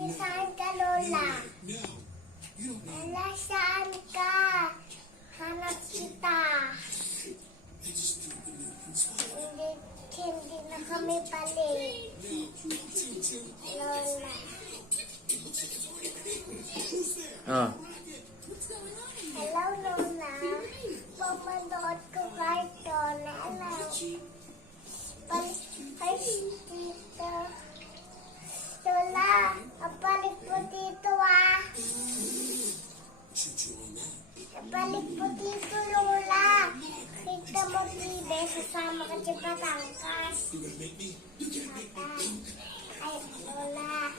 Saan ka, Lola? Lola, saan ka? Hanap kita. Hindi na kami balik. Lola. Ah. Hello, Lola. Pamanood ko cartoon. Hello. Hi, dito. Lola, balik po dito, ah. Balik po dito, Lola. Kita mo, TV. Sasama ka sa Batangas. Ay, Lola.